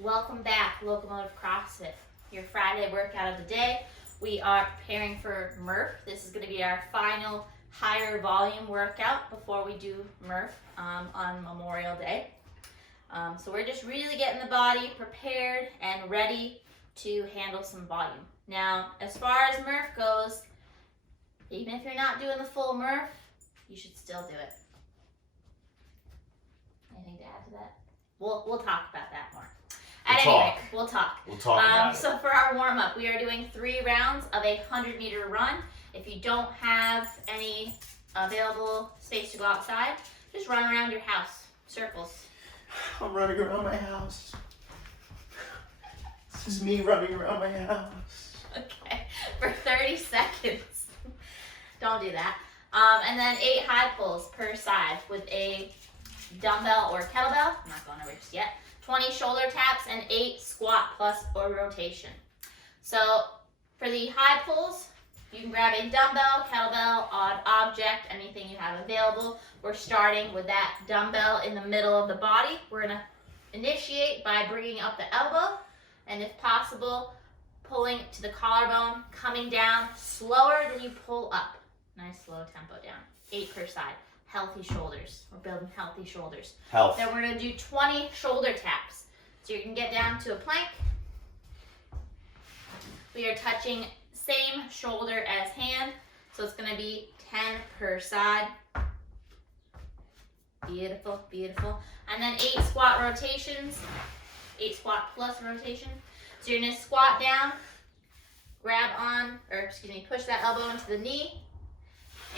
Welcome back, Locomotive CrossFit, your Friday workout of the day. We are preparing for Murph. This is going to be our final higher volume workout before we do Murph on Memorial Day. So we're just really getting the body prepared and ready to handle some volume. Now, as far as Murph goes, even if you're not doing the full Murph, you should still do it. Anything to add to that? We'll talk about that more. At any rate, we'll talk. We'll talk about it. So for our warm-up, we are doing 3 rounds of a 100-meter run. If you don't have any available space to go outside, just run around your house, circles. I'm running around my house. This is me running around my house. Okay, for 30 seconds. Don't do that. And then 8 high pulls per side with a dumbbell or kettlebell. I'm not going over just yet. 20 shoulder taps and 8 squat plus or rotation. So for the high pulls, you can grab a dumbbell, kettlebell, odd object, anything you have available. We're starting with that dumbbell in the middle of the body. We're gonna initiate by bringing up the elbow and if possible, pulling to the collarbone, coming down slower than you pull up. Nice slow tempo down. 8 per side. Healthy shoulders. We're building healthy shoulders. Health. Then we're going to do 20 shoulder taps. So you can get down to a plank. We are touching same shoulder as hand. So it's going to be 10 per side. Beautiful, beautiful. And then 8 squat rotations. 8 squat plus rotation. So you're going to squat down, push that elbow into the knee,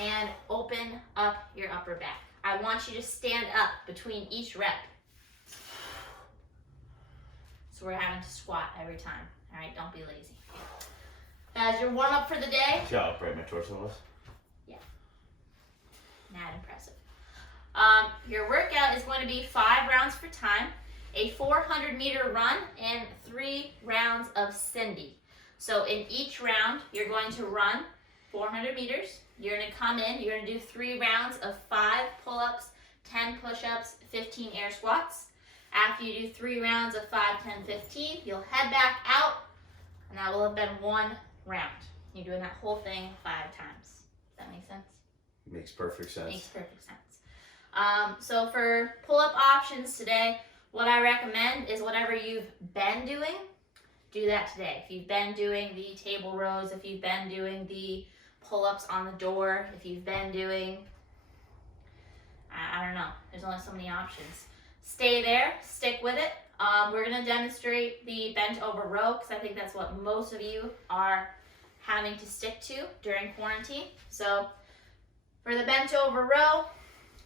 and open up your upper back. I want you to stand up between each rep. So we're having to squat every time. All right, don't be lazy. As your warm up for the day. See how upright my torso was? Yeah. Not impressive. Your workout is going to be 5 rounds for time, a 400-meter run, and 3 rounds of Cindy. So in each round, you're going to run 400 meters. You're going to come in, you're going to do 3 rounds of 5 pull-ups, 10 push-ups, 15 air squats. After you do 3 rounds of 5, 10, 15, you'll head back out, and that will have been 1 round. You're doing that whole thing 5 times. Does that make sense? Makes perfect sense. Makes perfect sense. So for pull-up options today, what I recommend is whatever you've been doing, do that today. If you've been doing the table rows, if you've been doing the pull-ups on the door, if you've been doing, I don't know, there's only so many options. Stay there, stick with it. We're gonna demonstrate the bent over row because I think that's what most of you are having to stick to during quarantine. So for the bent over row,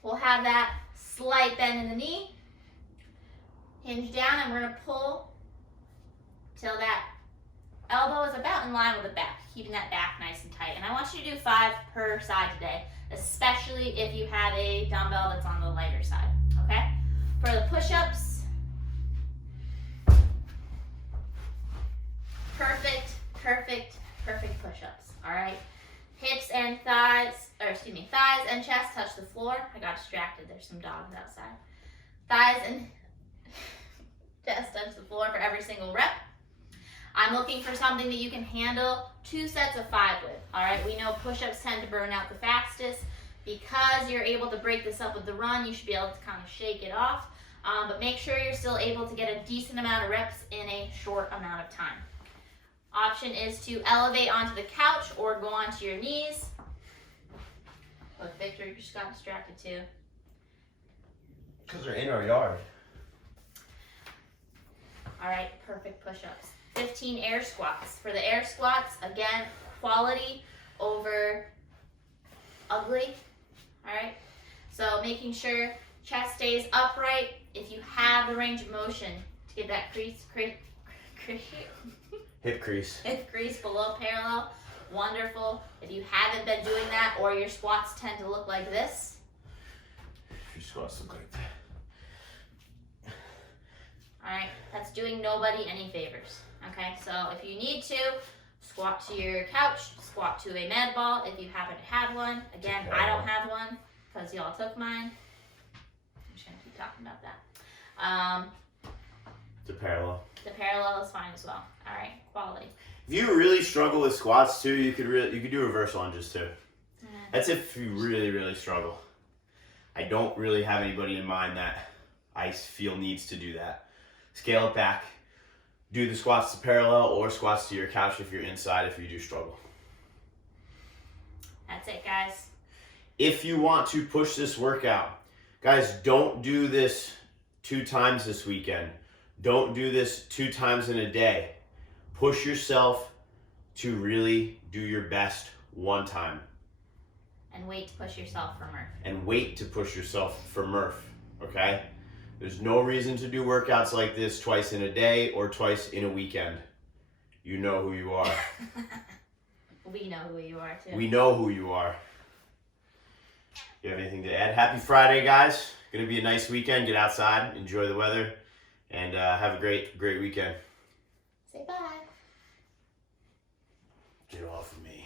we'll have that slight bend in the knee, hinge down, and we're gonna pull till that elbow is about in line with the back, keeping that back nice and tight. And I want you to do 5 per side today, especially if you have a dumbbell that's on the lighter side, okay? For the push-ups, perfect push-ups, all right? Hips and thighs and chest touch the floor. I got distracted, there's some dogs outside. Thighs and chest touch the floor for every single rep. I'm looking for something that you can handle 2 sets of 5 with, all right? We know push-ups tend to burn out the fastest. Because you're able to break this up with the run, you should be able to kind of shake it off, but make sure you're still able to get a decent amount of reps in a short amount of time. Option is to elevate onto the couch or go onto your knees. Look, Victor, you just got distracted too. Because they're in our yard. All right, perfect push-ups. 15 air squats. For the air squats, again, quality over ugly, all right? So making sure chest stays upright. If you have the range of motion to get that hip crease below parallel, wonderful. If you haven't been doing that or your squats tend to look like this. Your squats look like that. All right, that's doing nobody any favors, okay? So if you need to, Squat to your couch, squat to a med ball if you happen to have one. Again, I don't have one because y'all took mine. I'm just gonna keep talking about that. The parallel. The parallel is fine as well. All right, quality. If you really struggle with squats too, you could do reverse lunges too. That's if you really struggle. I don't really have anybody in mind that I feel needs to do that. Scale it back. Do the squats to parallel or squats to your couch if you're inside if you do struggle. That's it, guys. If you want to push this workout, guys, don't do this 2 times this weekend. Don't do this 2 times in a day. Push yourself to really do your best 1 time. And wait to push yourself for Murph. And wait to push yourself for Murph, okay? There's no reason to do workouts like this twice in a day or twice in a weekend. You know who you are. We know who you are, too. We know who you are. You have anything to add? Happy Friday, guys. Gonna be a nice weekend. Get outside, enjoy the weather, and have a great weekend. Say bye. Get off of me.